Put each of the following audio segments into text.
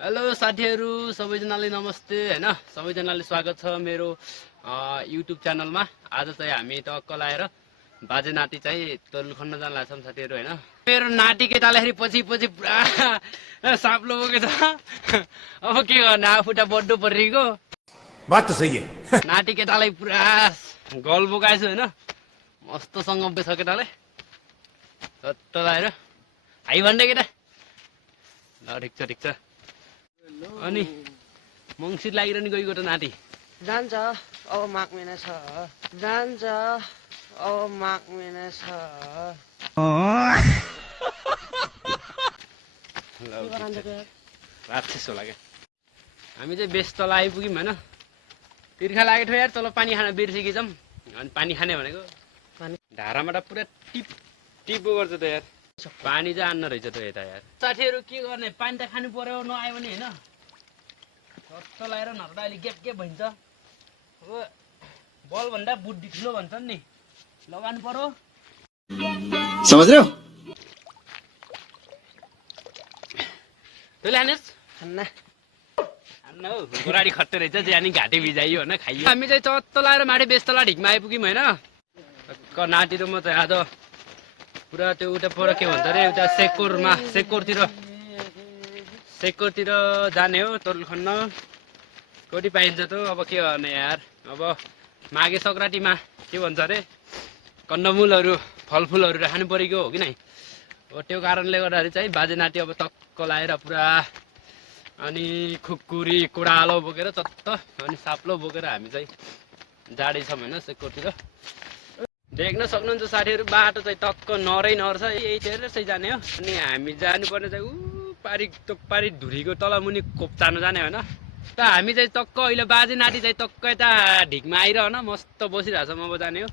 Hello साथीहरू सबैजनाले नमस्ते हैन सबैजनाले स्वागत छ मेरो युट्युब च्यानलमा। आज चाहिँ हामी टक्क लाएर बाजे नाति चाहिँ तरुल खन्न जान लाग्छौँ साथीहरू हैन। मेरो नाति केटालाई पछि पछि पुरा साप्लो बोकेछ। अब के गर्ने आफूटा बड्डो परिएको बात त सही है। नाति केटालाई पुरा गल बोकाएछु हैन। मस्तसँग बोकेछ केटाले टक्क लाएर हाइ भन्दै केटा। ल ठिक छ अनि मङ्सिर लागिरहने गइको त नाति जान्छ अब माघ महिना छ जान्छ अब माघ महिना छ राक्षस होला क्या। हामी चाहिँ बेस तल आइपुग्यौँ होइन। तिर्खा लागेको थियो यार तल पानी खान बिर्सिकेछौँ। अनि पानी खाने भनेको पानी धारामा त पुरा टिपो गर्छ त यार। पानी चाहिँ आन्न रहेछ त यता यार। साथीहरू के गर्ने पानी त खानु पर्यो नआयो भने होइन। टक्क लगाएर नर्दा अहिले गेप भइन्छ। अब बलभन्दा बुद्धि ठुलो भन्छन् नि लगाउनु पर्यो। समझ रहे हो? तैँले हानेस् खान्न हान्न हौ गोराडी खट्टे रहेछ ज्यानी घाँटी भिजाइयो होइन खाइयो। हामी चाहिँ चत्त लगाएर माथि बेस्तला ढिकमा आइपुग्यौँ होइन। टक्क नाति र म चाहिँ आज पुरा त्यो उता पर के भन्छ अरे उता सेक्कोरतिर जाने हो तरुल खन्न। कोटी पाइन्छ त अब के गर्ने यार। अब माघे सङ्क्रान्तिमा के भन्छ अरे कन्दमूलहरू फलफुलहरू राख्नु परेको हो कि नै। अब त्यो कारणले गर्दाखेरि चाहिँ बाजे नाति अब टक्क लाएर पुरा अनि खुकुरी कुडालो बोकेर चत्त अनि साप्लो बोकेर हामी चाहिँ जाँदैछौँ होइन सेक्कोरतिर। देख्न सक्नुहुन्छ साथीहरू बाटो चाहिँ टक्क नरै नर्छ यही चाहिँ जाने हो। अनि हामी जानुपर्ने चाहिँ पारी धुरीको तलमुनि कोप्चानो जाने होइन। त हामी चाहिँ टक्क अहिले बाजे नाति चाहिँ टक्क यता ढिकमा आइरहन मस्त बसिरहेछ म जाने हो।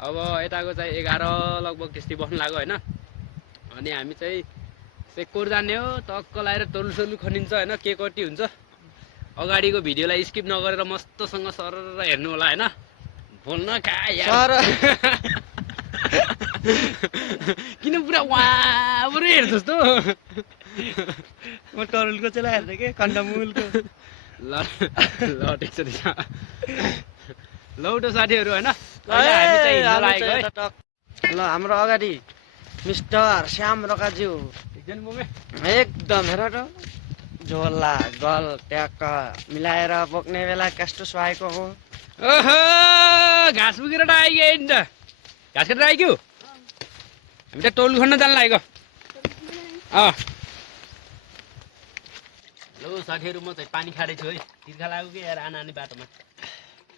अब यताको चाहिँ 11 लगभग त्यस्तै बस्नु लाग्यो होइन। अनि हामी चाहिँ सेक्कोर जाने हो। टक्क लगाएर तरुल खनिन्छ होइन के कति हुन्छ। अगाडिको भिडियोलाई स्किप नगरेर मस्तसँग सर हेर्नु होला होइन। बोल्न कहाँ यार किन पुरा वाबरे हेर्छ जस्तो। म तरुलको चाहिँ हेर्दै के कन्दमूलको ल ठिक छ लौ त साथीहरू होइन। हामी चाहिँ ल हाम्रो अगाडि मिस्टर श्याम रकाज्यू एकदम हेर त झोला गल ट्याक्क मिलाएर बोक्ने बेला कस्तो सुहाएको हो। ओहो घाँस पुगेर आइगयो नि त। घाँस काटेर आइग्यो हामी त तरुल खन्न जान लागेको। ल साथीहरू म चाहिँ पानी खाँदै छु है। तिर्खा लाग्यो कि यार आने बाटोमा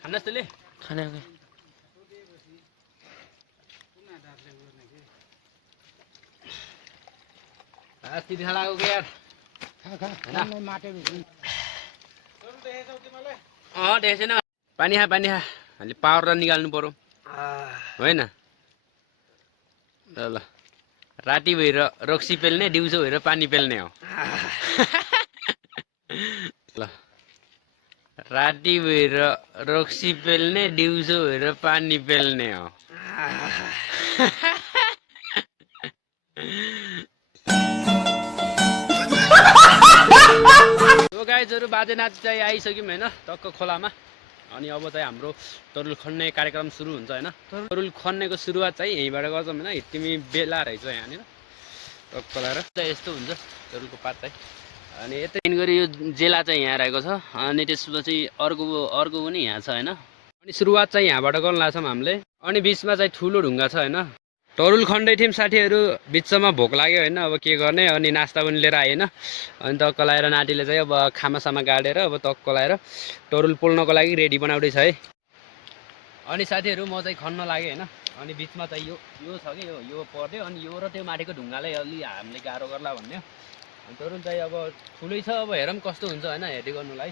खानुहोस् तैँले खाने तिर्खा लाग्यो कि यार देखेको छैन। पानी खा अलि पावर निकाल्नु पर्यो होइन। ल राति भएर रक्सी पेल्ने दिउँसो भएर पानी पेल्ने हो। ल राति भएर रक्सी पेल्ने दिउँसो भएर पानी पेल्ने हो। गाइजहरू बाजे नाति चाहिँ आइसक्यौँ होइन टक्क खोलामा। अनि अब चाहिँ हाम्रो तरुल खन्ने कार्यक्रम सुरु हुन्छ होइन। तरुल खन्नेको सुरुवात चाहिँ यहीँबाट गर्छौँ होइन। तिमी बेला रहेछ यहाँनिर टक्क लगाएर यस्तो हुन्छ तरुलको पात चाहिँ। अनि यतै गरी यो जेला चाहिँ यहाँ रहेको छ। अनि त्यसपछि अर्को पनि यहाँ छ होइन। अनि सुरुवात चाहिँ यहाँबाट गर्न लाग्छौँ हामीले। अनि बिचमा चाहिँ ठुलो ढुङ्गा छ होइन। तरुल खन्दै थियौँ साथीहरू बिचमा भोक लाग्यो होइन। अब के गर्ने अनि नास्ता पनि लिएर आएन। अनि टक्क लगाएर नातिले चाहिँ अब खामासामा गाडेर अब टक्क लगाएर तरुल पोल्नको लागि रेडी बनाउँदैछ है। अनि साथीहरू म चाहिँ खन्न लागेँ होइन। अनि बिचमा चाहिँ यो छ कि यो पर्यो। अनि यो र त्यो माथिको ढुङ्गालाई अलि हामीले गाह्रो गर्ला भन्ने। अनि तरुल चाहिँ अब ठुलै छ अब हेरौँ कस्तो हुन्छ होइन हेर्दै गर्नुलाई।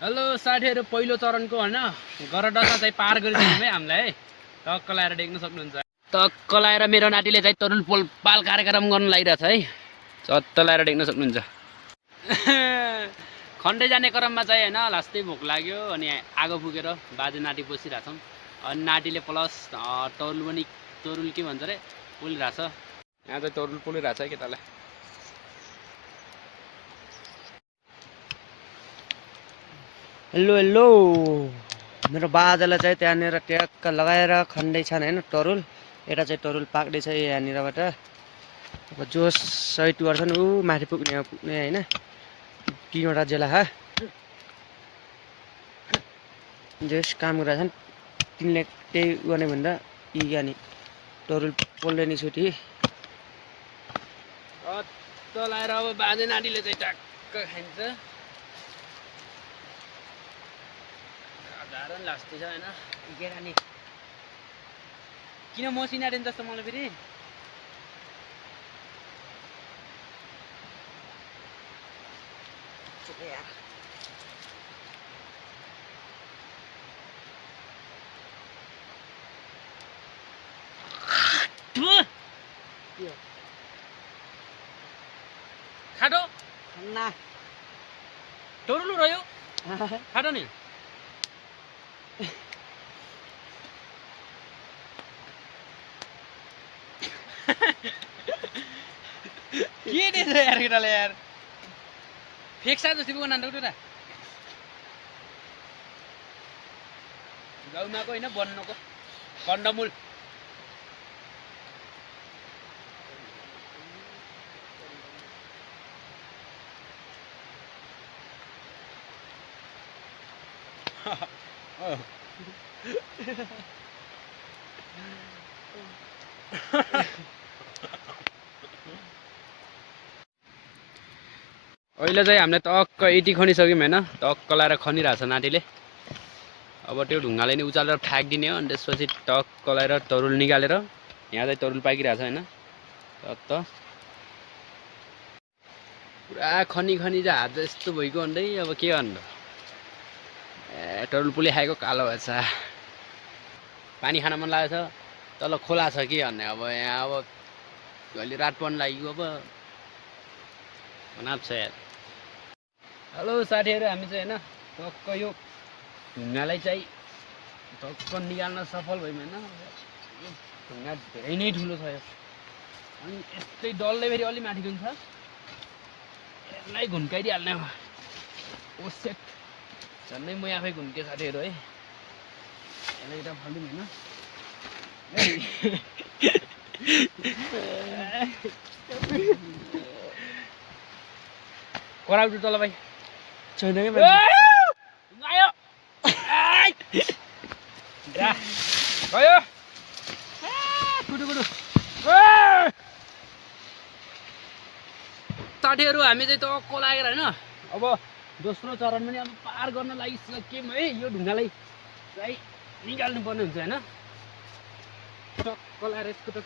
हेलो साथीहरू पहिलो चरणको होइन गरडसा चाहिँ पार गरिदियौँ है हामीलाई है। टक्क लगाएर देख्न सक्नुहुन्छ। टक्क लगाएर मेरो नातिले चाहिँ तरुल पोलपाल कार्यक्रम गर्नु लागिरहेछ है। चत्त लगाएर देख्न सक्नुहुन्छ। खन्दै जाने क्रममा चाहिँ होइन लास्टै भोक लाग्यो। अनि आगो पुगेर बाजे नाति बसिरहेछौँ। अनि नातिले प्लस तरुल के भन्छ अरे पोलिरहेछ। यहाँ चाहिँ तरुल पोलिरहेछ है केटालाई। हेलो हेलो मेरो बाजालाई चाहिँ त्यहाँनिर ट्याक्क लगाएर खन्दैछन् होइन तरुल। एउटा चाहिँ तरुल पाक्दैछ यहाँनिरबाट। अब जोस सहित गर्छन् ऊ माथि पुग्ने होइन 3वटा जेला हा जोस काम गरिरहेछन्। तिनले त्यही गर्ने भन्दा यी अनि तरुल पोल्ने नि छुटी। तलाएर अब बाजे नानीले चाहिँ टक्क खान्छ। साधारण लास्टै छ होइन के खाने किन मसिना दिन्छ जस्तो मलाई फेरि खाटो ना टोरुलो रह्यो खाटो नि के दिन्छ यार केटाले यार फेक्सा जस्तो पो नान्दा उठ्यो त गाउमाको होइन बन्नको कन्डमुल अहिले चाहिँ हामीले टक्क इटी खनिसक्यौँ होइन टक्क लाएर खनिरहेछ नाटीले। अब त्यो ढुङ्गाले नि उचालेर फ्याँकिदिने हो अनि त्यसपछि टक्क लाएर तरुल निकालेर यहाँ चाहिँ तरुल पाकिरहेछ होइन टक्क पुरा खनी खनी चाहिँ हात यस्तो भइगयो अन्त अब के गर्नु ए तरुल पुली खाएको कालो भएछ। पानी खान मन लागेको छ तल खोला छ के भन्ने अब यहाँ अब अहिले रात पर्न लाग्यो अब मनाप छ यार। हेलो साथीहरू हामी चाहिँ होइन टक्क यो ढुङ्गालाई चाहिँ टक्क निकाल्न सफल भयौँ होइन। यो ढुङ्गा धेरै नै ठुलो छ यो अनि यस्तै डल्लै फेरि अलि माथि पनि छ यसलाई घुन्काइदिइहाल्ने हो। ओ सेट झन्डै म आफै घुन्के साथीहरू है यसलाई एउटा फाल्दिउँ होइन कराउटु तल भाइ छैन कि गयो कुटु कुटु साथीहरू हामी चाहिँ टक्क लागेर होइन अब दोस्रो चरण पनि अब पार गर्न लागिसक्यौँ है। यो ढुङ्गालाई चाहिँ निकाल्नु पर्ने हुन्छ होइन टक्क लगाएर यसको त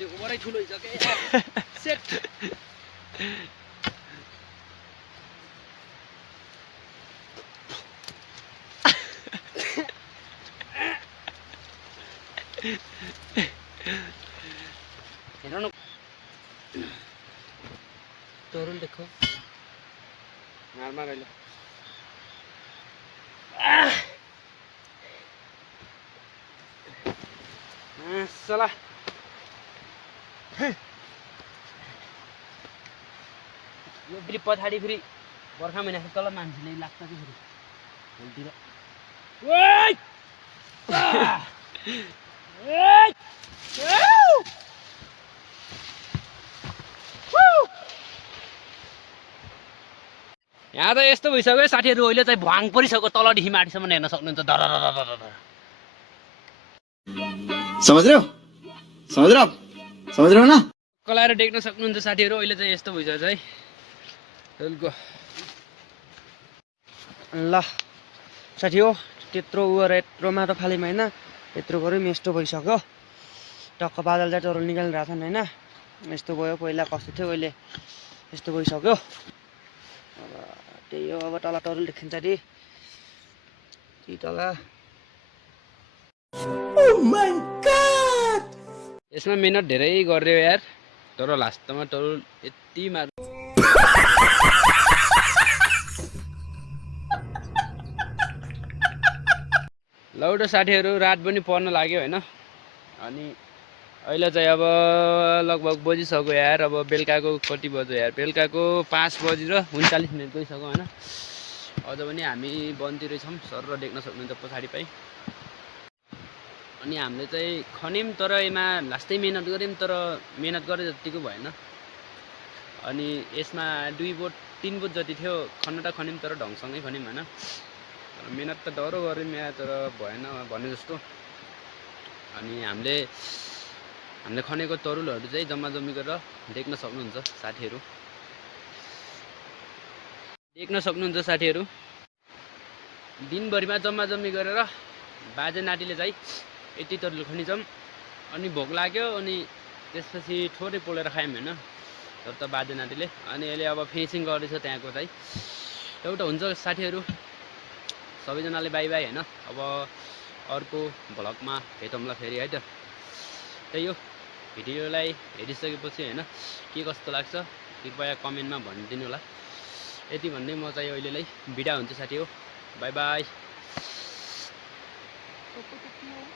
त्यो ओभरै ठुलो भइसक्यो सेट हेर न तरुल देखो मारमा रह्यो सला यो फेरि पछाडि फेरि बर्खा महिना तल मान्छेले लाग्छ कि फेरि भोलितिर यहाँ त यस्तो भइसक्यो साथीहरू अहिले चाहिँ भ्वाङ परिसक्यो तलदेखि माथिसम्म हेर्न सक्नुहुन्छ समझ रहे हो समझ रहे हो समझ रहे हो ना कलाएर देख्न सक्नुहुन्छ साथीहरू अहिले चाहिँ यस्तो भइसक्यो है ल साथी हो त्यत्रो उयो यत्रो माटो फाल्यौँ होइन यत्रो गऱ्यौँ यस्तो भइसक्यो। टक्क बादल चाहिँ तरुल निकालिरहेको छन् होइन यस्तो भयो पहिला कस्तो थियो अहिले यस्तो भइसक्यो। अब त्यही हो अब तल तरुल देखिन्छ अरे ती तल यसमा मेहनत धेरै गर्यो यार तर लास्टमा तरुल यति मार्नु लौटो साथीहरू रात पनि पर्न लाग्यो होइन अनि अहिले चाहिँ अब लगभग बजिसक्यो यार। अब बेलुकाको कति बज्यो यार, बेलुकाको 5:39 गइसक्यो होइन। अझ पनि हामी वनतिरै छौँ, सर र देख्न सक्नुहुन्छ पछाडि पनि। अनि हामीले चाहिँ खन्यौँ तर यसमा लास्टै मिहिनेत गऱ्यौँ, तर मिहिनेत गरे जतिको भएन। अनि यसमा 2 बोट 3 बोट जति थियो, खन्न त खन्यौँ तर ढङसँगै खन्यौँ होइन। मिहिनेत त डह्रो गऱ्यौँ यहाँ, तर भएन भने जस्तो। अनि हामीले खनेको तरुलहरू चाहिँ जम्मा जम्मी गरेर देख्न सक्नुहुन्छ साथीहरू। दिनभरिमा जम्मा जम्मी गरेर बाजे नातिले चाहिँ यति तरुल खनिन्छौँ। अनि भोक लाग्यो, अनि त्यसपछि थोरै पोलेर खायौँ होइन तर त बाजे नातिले। अनि अहिले अब फिनिसिङ गर्दैछ त्यहाँको चाहिँ। एउटा हुन्छ साथीहरू, सबैजनाले बाई बाई होइन। अब अर्को भ्लगमा भेटौँला फेरि है त। त्यही हो, भिडियोलाई हेरिसकेपछि होइन के कस्तो लाग्छ कृपया कमेन्टमा भनिदिनु होला। यति भन्दै म चाहिँ अहिलेलाई बिदा हुन्छु साथी हो। By by.